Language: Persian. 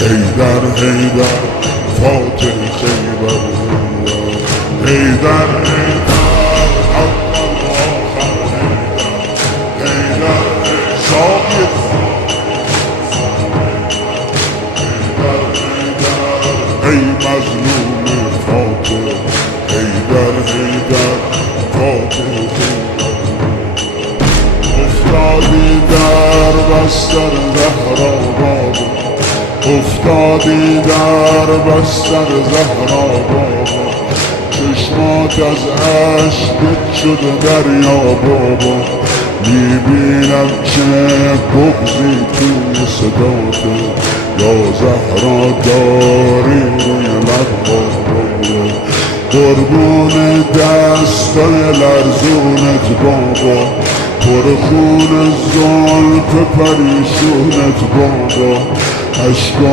حیدر حیدر فاتح خیبر حیدر حیدر اول و آخر حیدر شاید ای مظلوم فاتح حیدر حیدر فاتح افتادی در بستر زهرا بابا افتادی در بستر زهرا بابا چشمات از عشق شده دریا بابا میبینم که بغضی توی صداته یا زهرا داری روی لبها بابا قربون دستای لرزونت بابا پرخون زلف پریشونت بابا اشکا